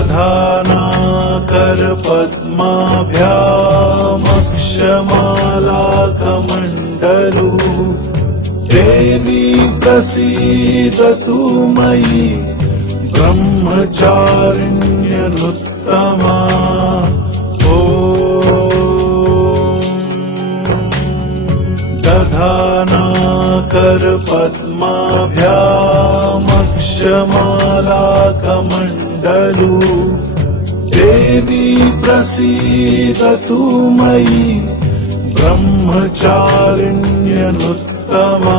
दधानाकरपद्माभ्यामक्षमालाकमण्डलू देवी प्रसीदतु मयि ब्रह्मचारिण्यनुत्तमा। दधानाकरपद्माभ्यामक्षमालाकमण्डलू देवी प्रसीदतु मयि ब्रह्मचारिण्यनुत्तमा।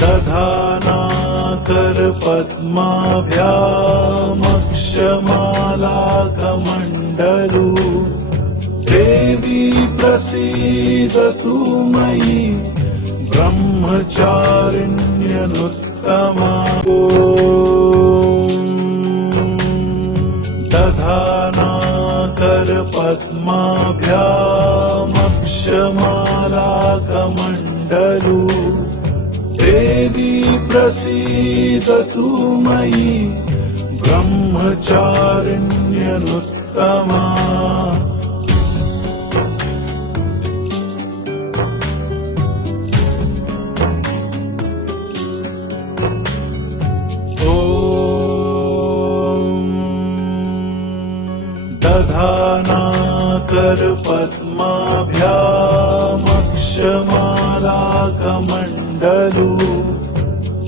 दधानाकरपद्माभ्यामक्षमालाकमण्डलू देवी प्रसीदतु मयि ब्रह्मचारिण्यनुत्तमा। दधानाकरपद्माभ्यामक्षमालाकमण्डलू देवी प्रसीदतु मयि ब्रह्मचारिण्यनुत्तमा। दधानाकरपद्माभ्यामक्षमालाकमण्डलू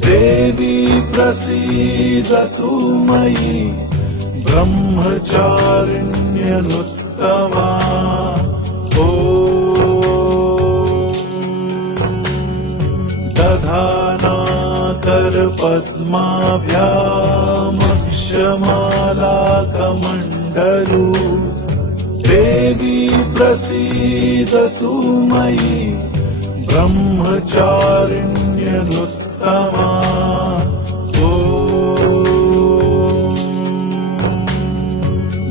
देवी प्रसीदतु मयि ब्रह्मचारिण्यनुत्तमा। दधानाकरपद्माभ्यामक्षमालाकमण्डलू देवी प्रसीदतु मयि ब्रह्मचारिण्यनुत्तमा।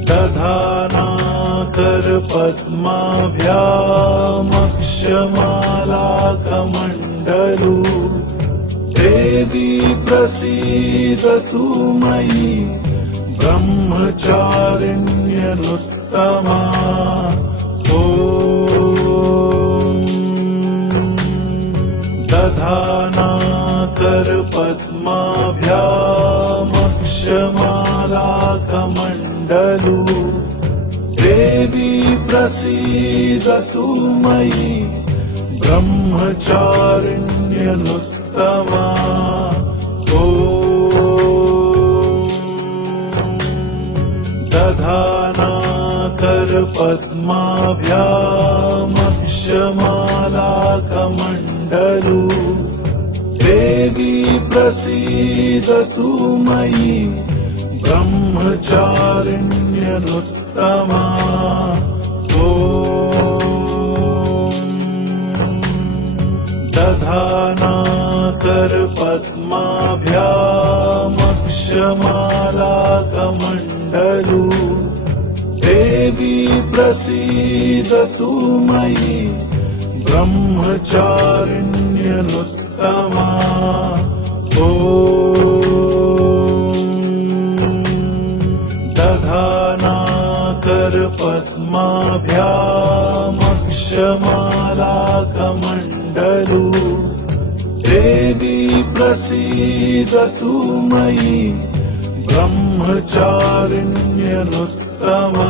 दधानाकरपद्माभ्यामक्षमालाकमण्डलू देवी प्रसीदतु मयि ब्रह्मचारिण्यनुत्तमा। दधानाकरपद्माभ्यामक्षमालाकमण्डलू देवी प्रसीदतु मयि ब्रह्मचारिण्यनुत्तमा। दधानाकरपद्माभ्यामक्षमालाकमण्डलू देवी प्रसीदतु मयि ब्रह्मचारिण्यनुत्तमा। दधानाकरपद्माभ्यामक्षमालाकमण्डलू देवी प्रसीदतु मयि ब्रह्मचारिण्यनुत्तमा। दधानाकरपद्माभ्यामक्षमालाकमण्डलू देवी प्रसीदतु मयि ब्रह्मचारिण्यनुत्तमा।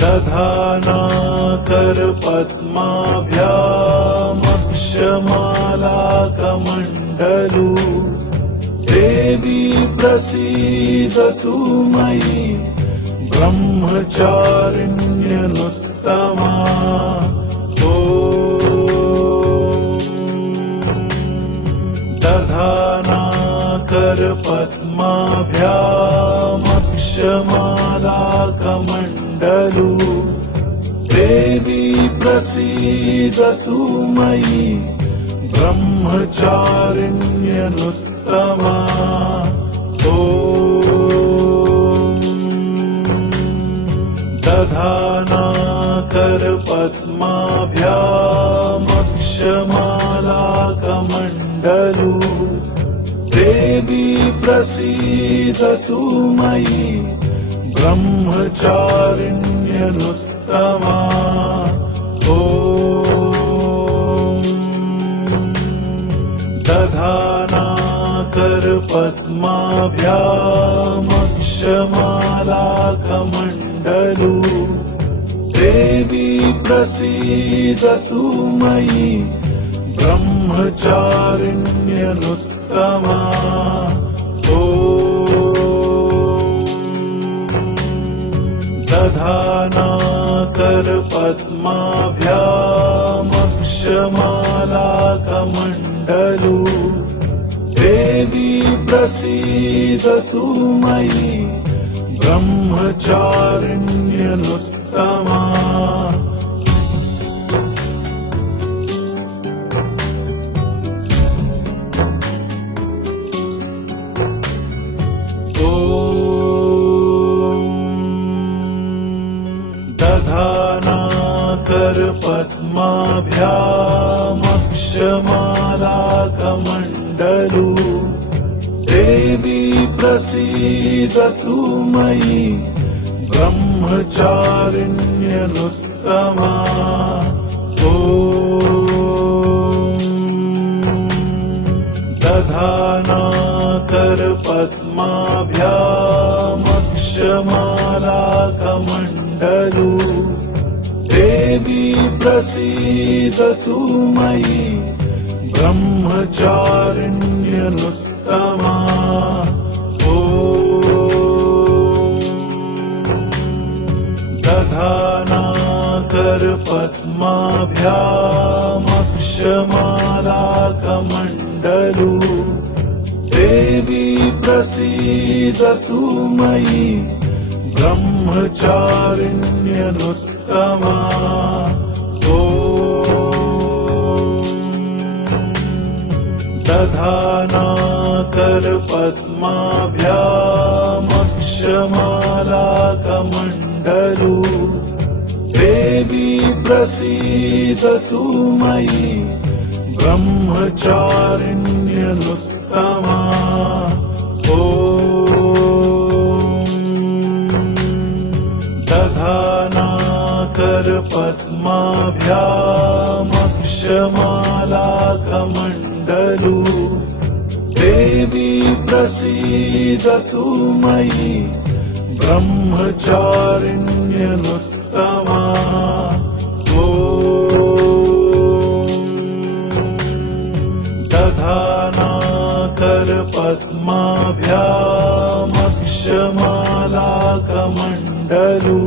दधानाकरपद्माभ्यामक्षमालाकमण्डलू देवी प्रसीदतु मयि ब्रह्मचारिण्यनुत्तमा। दधानाकरपद्माभ्यामक्षमालाकमण्डलू देवी प्रसीदतु मयि ब्रह्मचारिण्यनुत्तमा। दधानाकरपद्माभ्यामक्षमालाकमण्डलू देवी प्रसीदतु मयि ब्रह्मचारिण्यनुत्तमा ॐ दधानाकरपद्माभ्यामक्षमालाकमण्डलू देवी प्रसीदतु मयि ब्रह्मचारिण्यनुत्तमा ॐ दधानाकरपद्माभ्यामक्षमालाकमण्डलू देवी प्रसीदतु मयि ब्रह्मचारिण्यनुत्तमा दधानाकरपद्माभ्यामक्षमालाकमण्डलू देवी प्रसीदतु मयि ब्रह्मचारिण्यनुत्तमा ॐ दधानाकरपद्माभ्यामक्षमालाकमण्डलू देवी प्रसीदतु मयि ब्रह्मचारिण्यनुत्तमा ॐ दधानाकरपद्माभ्यामक्षमालाकमण्डलू देवी प्रसीदतु मयि ब्रह्मचारिण्यनुत्तमा दधानाकरपद्माभ्यामक्षमालाकमण्डलू देवी प्रसीदतु मयि ब्रह्मचारिण्यनुत्तमा ॐ दधानाकरपद्माभ्यामक्षमालाकमण्डलू देवी प्रसीदतु मयि ब्रह्मचारिण्यनुत्तमा ॐ दधानाकरपद्माभ्यामक्षमालाकमण्डलू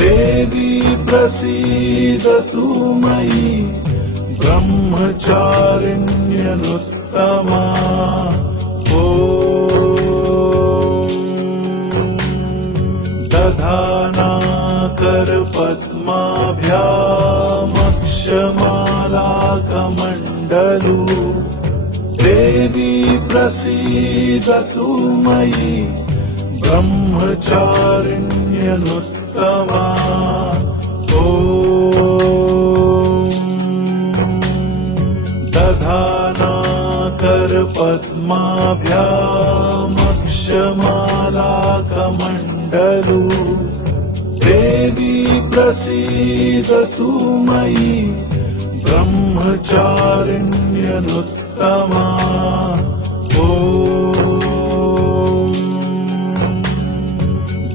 देवी प्रसीदतु मयि ब्रह्मचारिण्यनुत्तमा ॐ दधानाकरपद्माभ्यामक्षमालाकमण्डलू देवी प्रसीदतु मयि ब्रह्मचारिण्यनुत्तमा ॐ दधानाकरपद्माभ्यामक्षमालाकमण्डलू देवी प्रसीदतु मयि ब्रह्मचारिण्यनुत्तमा ॐ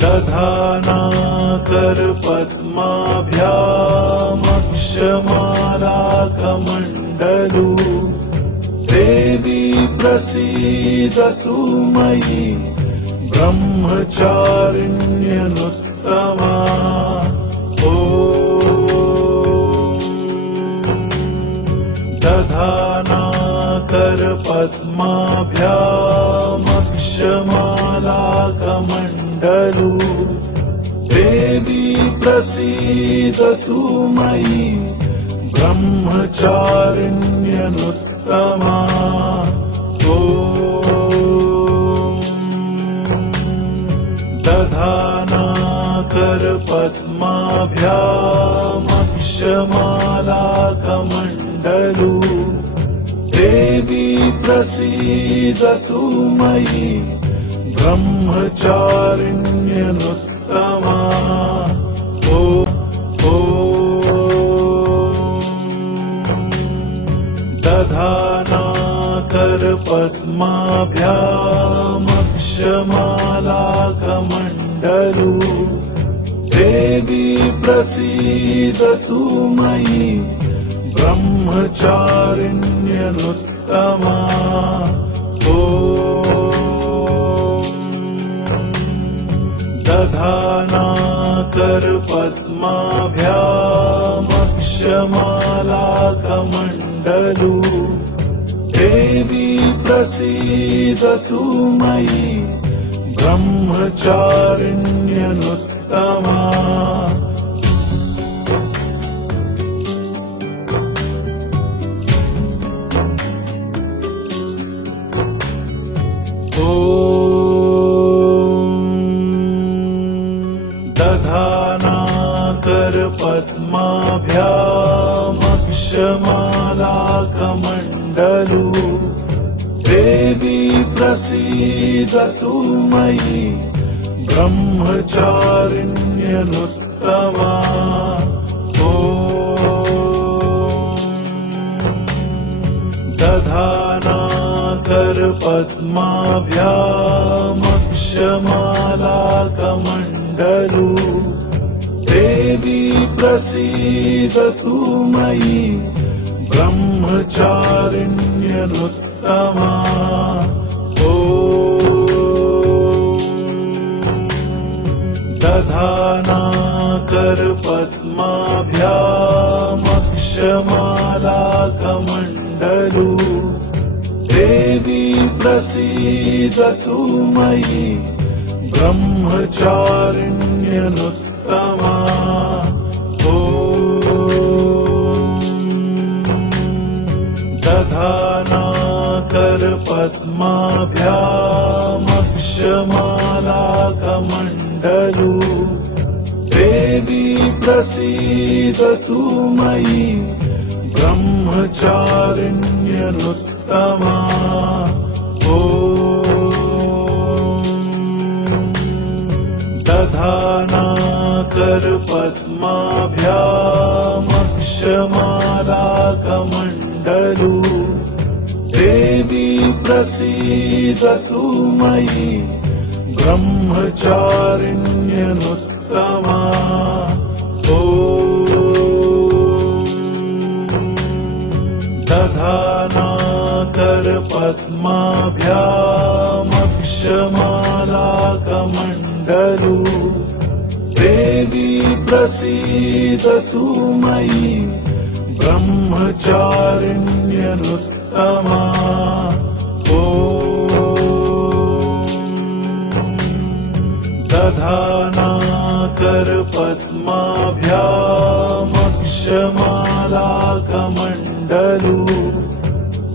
दधानाकरपद्माभ्यामक्षमालाकमण्डलू देवी प्रसीदतु मयि ब्रह्मचारिण्यनुत्तमा ॐ दधानाकरपद्माभ्यामक्षमालाकमण्डलू देवी प्रसीदतु मयि ब्रह्मचारिण्यनुत्तमा ॐ दधानाकरपद्माभ्यामक्षमालाकमण्डलू दधानाकरपद्माभ्यामक्षमालाकमण्डलू देवी प्रसीदतु मयि ब्रह्मचारिण्यनुत्तमा ॐ दधानाकरपद्माभ्यामक्षमालाकमण्डलू देवी प्रसीदतु मयि ब्रह्मचारिण्यनुत्तमा दधानाकरपद्माभ्यामक्षमालाकमण्डलू देवी प्रसीदतु मयि ब्रह्मचारिण्यनुत्तमा दधानाकरपद्माभ्यामक्षमालाकमण्डलू देवी प्रसीदतु मयि ब्रह्मचारिण्यनुत्तमा दधानाकरपद्माभ्यामक्षमालाकमण्डलू देवी प्रसीदतु मयि ब्रह्मचारिण्यनुत्तमा दधानाकरपद्माभ्यामक्षमालाकमण्डलू देवी प्रसीदतु मयि ब्रह्मचारिण्यनुत्तमा दधानाकरपद्माभ्यामक्षमालाकमण्डलू देवी प्रसीदतु मयि ब्रह्मचारिण्यनुत्तमा दधानाकरपद्माभ्यामक्षमालाकमण्डलू देवी प्रसीदतु मयि ब्रह्मचारिण्यनुत्तमा दधानाकरपद्माभ्यामक्षमालाकमण्डलू देवी प्रसीदतु मयि ब्रह्मचारिण्यनुत्तमा दधानाकरपद्माभ्यामक्षमालाकमण्डलू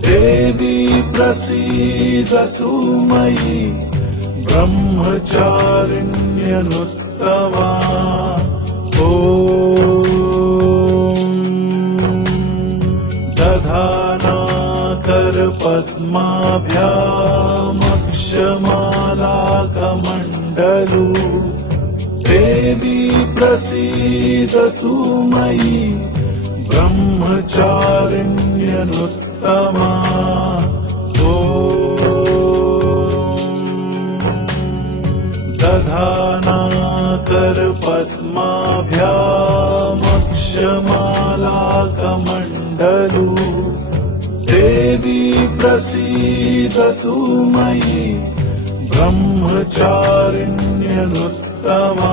देवी प्रसीदतु मयि ब्रह्मचारिण्यनुत्तमा दधानाकरपद्माभ्यामक्षमालाकमण्डलू देवी प्रसीदतु मयि ब्रह्मचारिण्यनुत्तमा दधानाकरपद्माभ्यामक्षमालाकमण्डलू देवी प्रसीदतु मयि ब्रह्मचारिण्यनुत्तमा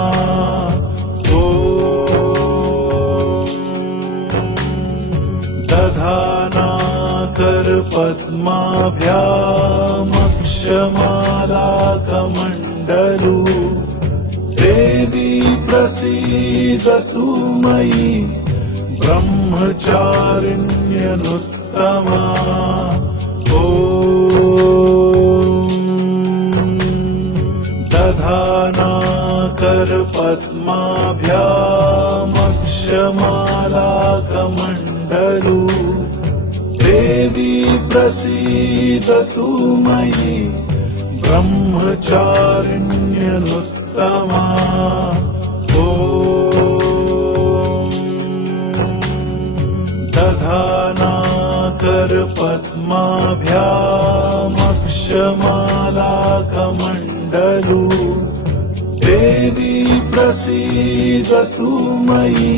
दधानाकरपद्माभ्यामक्षमालाकमण्डलू देवी प्रसीदतु मयि ब्रह्मचारिण्यनुत्तमा दधानाकरपद्माभ्यामक्षमालाकमण्डलू पद्माभ्यामक्षमालाकमण्डलू देवी प्रसीदतु मयि ब्रह्मचारिण्यनुत्तमा ॐ दधानाकरपद्माभ्यामक्षमालाकमण्डलू देवी प्रसीदतु मयि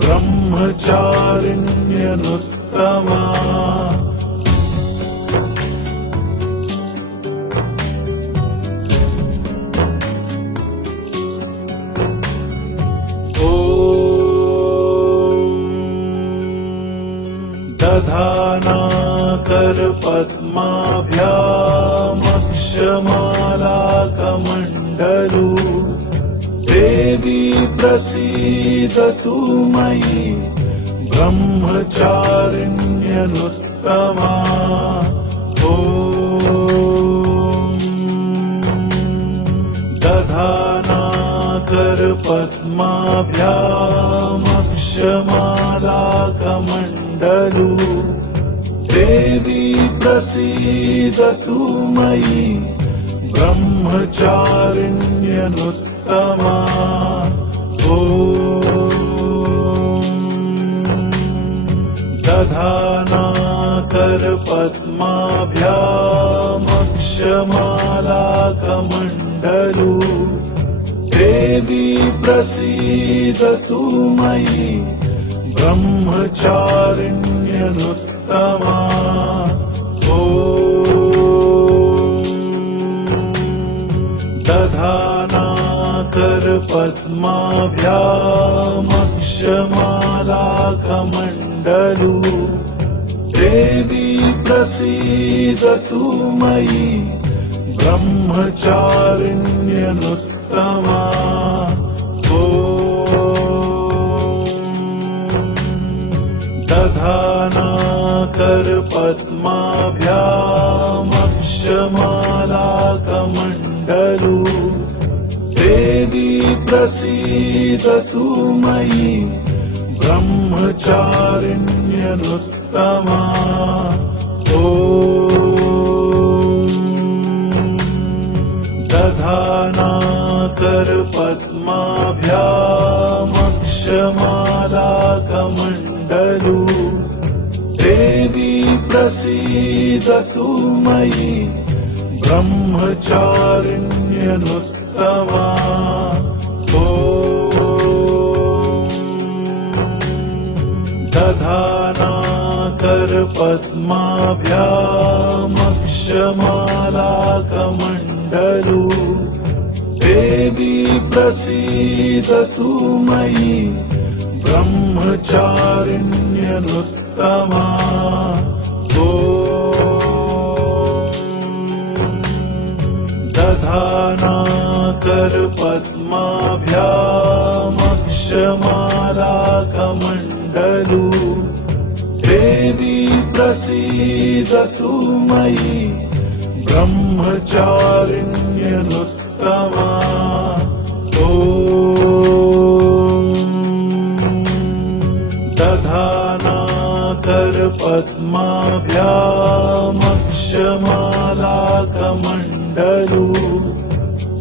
ब्रह्मचारिण्यनुत्तमा दधानाकरपद्माभ्यामक्षमालाकमण्डलू देवी प्रसीदतु मयि ब्रह्मचारिण्यनुत्तमा ॐ दधानाकरपद्माभ्यामक्षमालाकमण्डलू देवी प्रसीदतु मयि ब्रह्मचारिण्यनुत्तमा ॐ दधानाकरपद्माभ्यामक्षमालाकमण्डलू देवी प्रसीदतु मयि ब्रह्मचारिण्यनुत्तमा ॐ दधानाकरपद्माभ्यामक्षमालाकमण्डलू देवी प्रसीदतु मयि ब्रह्मचारिण्यनुत्तमा ॐ दधानाकरपद्माभ्यामक्षमालाकमण्डलू देवी प्रसीदतु मयि ब्रह्मचारिण्यनुत्तमा ॐ दधानाकरपद्माभ्यामक्षमालाकमण्डलू देवी प्रसीदतु मयि ब्रह्मचारिण्यनुत्तमा ॐ दधानाकरपद्माभ्यामक्षमालाकमण्डलू देवी प्रसीदतु मयि ब्रह्मचारिण्यनुत्तमा ॐ दधानाकरपद्माभ्यामक्षमालाकमण्डलू देवी प्रसीदतु मयि ब्रह्मचारिण्यनुत्तमा ॐ दधानाकरपद्माभ्यामक्षमालाकमण्डलू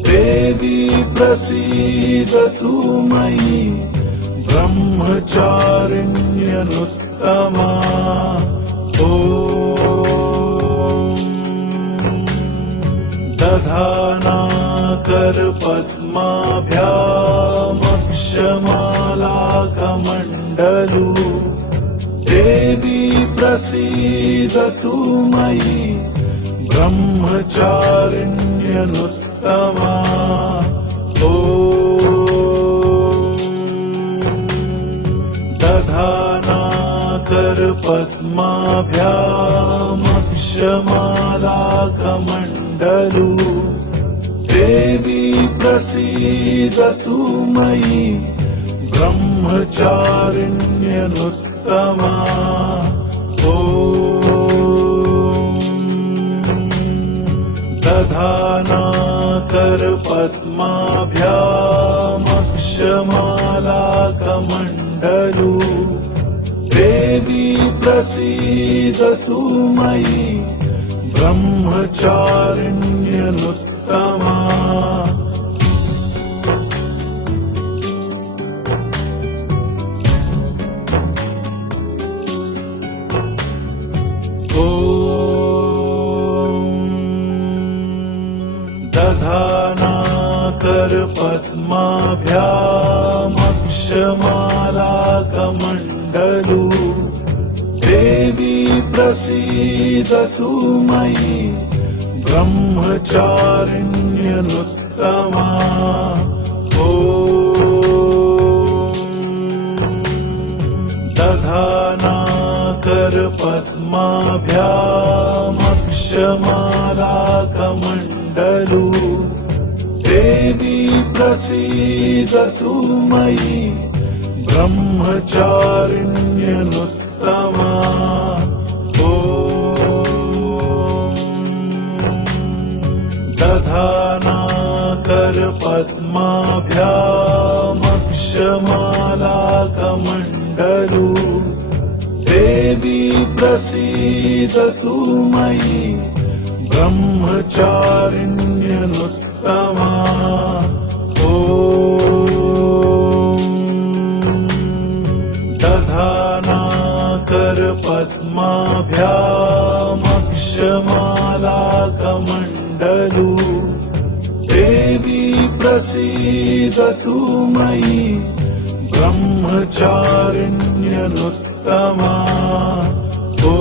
देवी प्रसीदतु मयि ब्रह्मचारिण्यनुत्तमा ॐ दधानाकरपद्माभ्यामक्षमालाकमण्डलू देवी प्रसीदतु मयि ब्रह्मचारिण्यनुत्तमा ॐ दधानाकरपद्माभ्यामक्षमालाकमण्डलू देवी प्रसीदतु मयि ब्रह्मचारिण्यनुत्तमा ॐ दधानाकरपद्माभ्यामक्षमालाकमण्डलू अक्षमालाकमण्डलू देवी प्रसीदतु मयि ब्रह्मचारिण्यनुत्तमा ॐ दधानाकरपद्माभ्यामक्षमालाकमण्डलू देवी प्रसीदतु मयि ब्रह्मचारिण्यनुत्तमा ॐ दधानाकरपद्माभ्यामक्षमालाकमण्डलू देवी प्रसीदतु मयि ब्रह्मचारिण्यनुत्तमा ॐ दधानाकरपद्माभ्यामक्षमालाकमण्डलू देवी प्रसीदतु मयि ब्रह्मचारिण्यनुत्तमा ॐ दधानाकरपद्माभ्यामक्षमालाकमण्डलू देवी प्रसीदतु मयि ब्रह्मचारिण्यनुत्तमा ॐ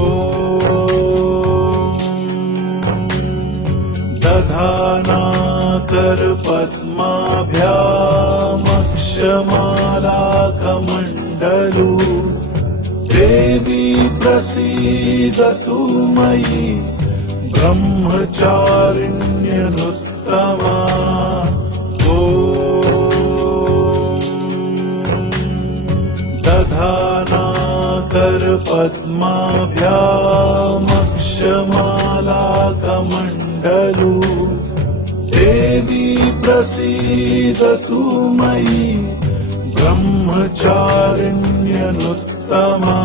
दधानाकरपद्माभ्यामक्षमालाकमण्डलू देवी प्रसीदतु मयि ब्रह्मचारिण्यनुत्तमा ॐ दधानाकरपद्माभ्यामक्षमालाकमण्डलू देवी प्रसीदतु मयि ब्रह्मचारिण्यनुत्तमा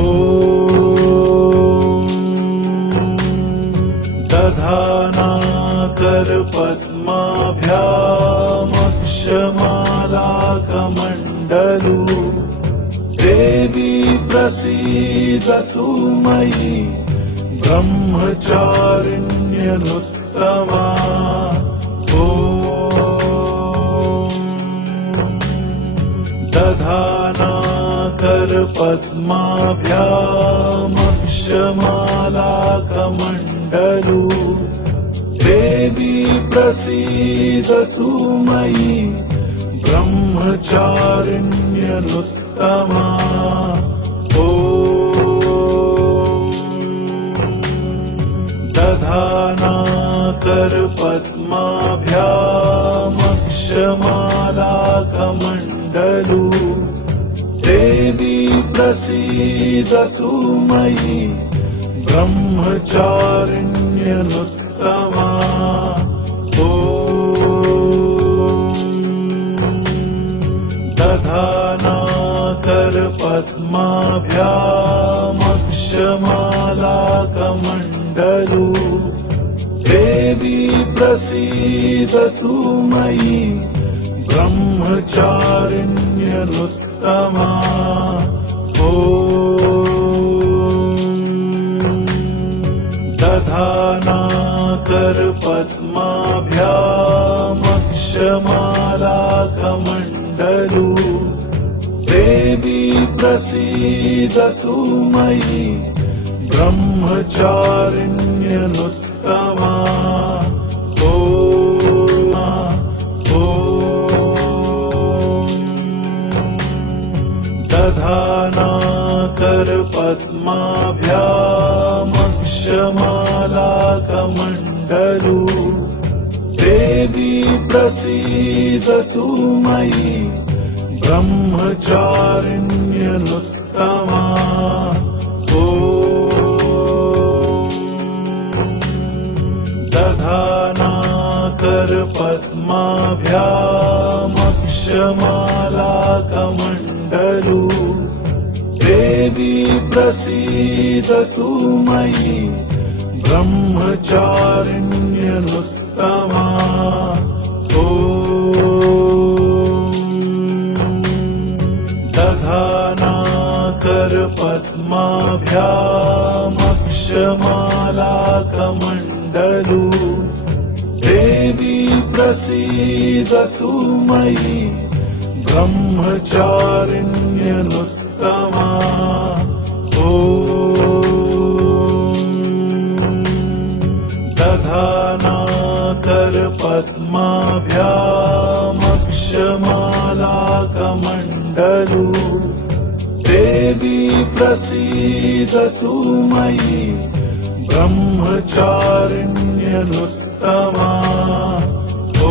ॐ दधानाकरपद्माभ्यामक्षमालाकमण्डलू देवी प्रसीदतु मयि ब्रह्मचारिण्यनुत्तमा ॐ दधानाकरपद्माभ्यामक्षमालाकमण्डलू देवी प्रसीदतु मयि ब्रह्मचारिण्यनुत्तमा ॐ दधानाकरपद्माभ्यामक्षमालाकमण्डलू देवी प्रसीदतु मयि ब्रह्मचारिण्यनुत्तमा ॐ दधानाकरपद्माभ्यामक्षमालाकमण्डलू देवी प्रसीदतु मयि ब्रह्मचारिण्यनुत्तमा ॐ दधानाकरपद्माभ्यामक्षमालाकमण्डलू देवी प्रसीदतु मयि ब्रह्मचारिण्यनुत्तमा ॐ दधानाकरपद्माभ्यामक्षमालाकमण्डलू देवी प्रसीदतु मयि ब्रह्मचारिण्यनुत्तमा ॐ दधानाकरपद्माभ्यामक्षमालाकमण्डलू अक्षमालाकमण्डलू देवी प्रसीदतु मयि ब्रह्मचारिण्यनुत्तमा ॐ दधानाकरपद्माभ्यामक्षमालाकमण्डलू देवी प्रसीदतु मयि ब्रह्मचारिण्यनुत्तमा ॐ दधानाकरपद्माभ्यामक्षमालाकमण्डलू देवी प्रसीदतु मयि ब्रह्मचारिण्यनुत्तमा ॐ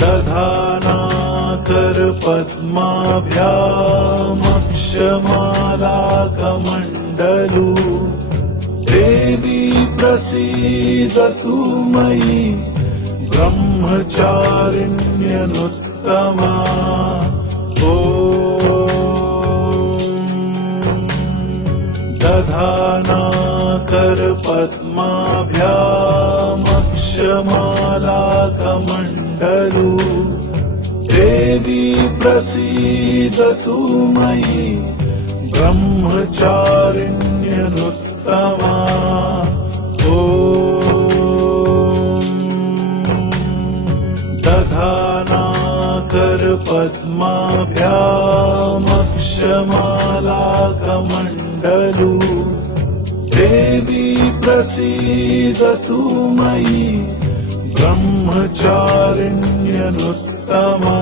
दधानाकरपद्माभ्यामक्षमालाकमण्डलू देवी प्रसीदतु मयि ब्रह्मचारिण्यनुत्तमा ॐ दधानाकरपद्माभ्यामक्षमालाकमण्डलू देवी प्रसीदतु मयि ब्रह्मचारिण्यनुत्तमा ॐ दधानाकरपद्माभ्यामक्षमालाकमण्डलू देवी प्रसीदतु मयि ब्रह्मचारिण्यनुत्तमा।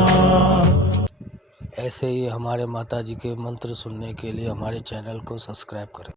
ऐसे ही हमारे माता जी के मंत्र सुनने के लिए हमारे चैनल को सब्सक्राइब करें।